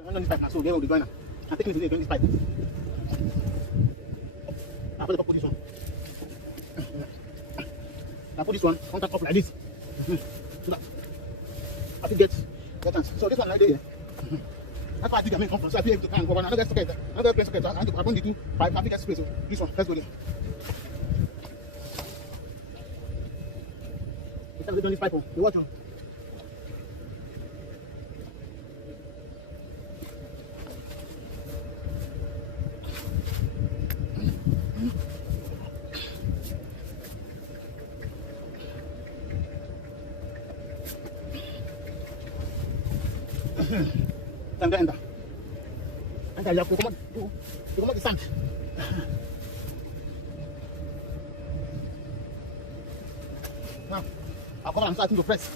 On this pipe now, so there will be going now. I'm taking it to this pipe. Now put this one. Now put this one contact up like this. So that I think get chance. So this one right there. That's why I think I mean come from. So I feel able to can cover another socket. Another place socket. I have to open the two pipe. I think get space. So this one, let's go there. Let's go on this pipe. You watch on. Enter. Enter, you have to come out the sand. Now, I'll come and start to press.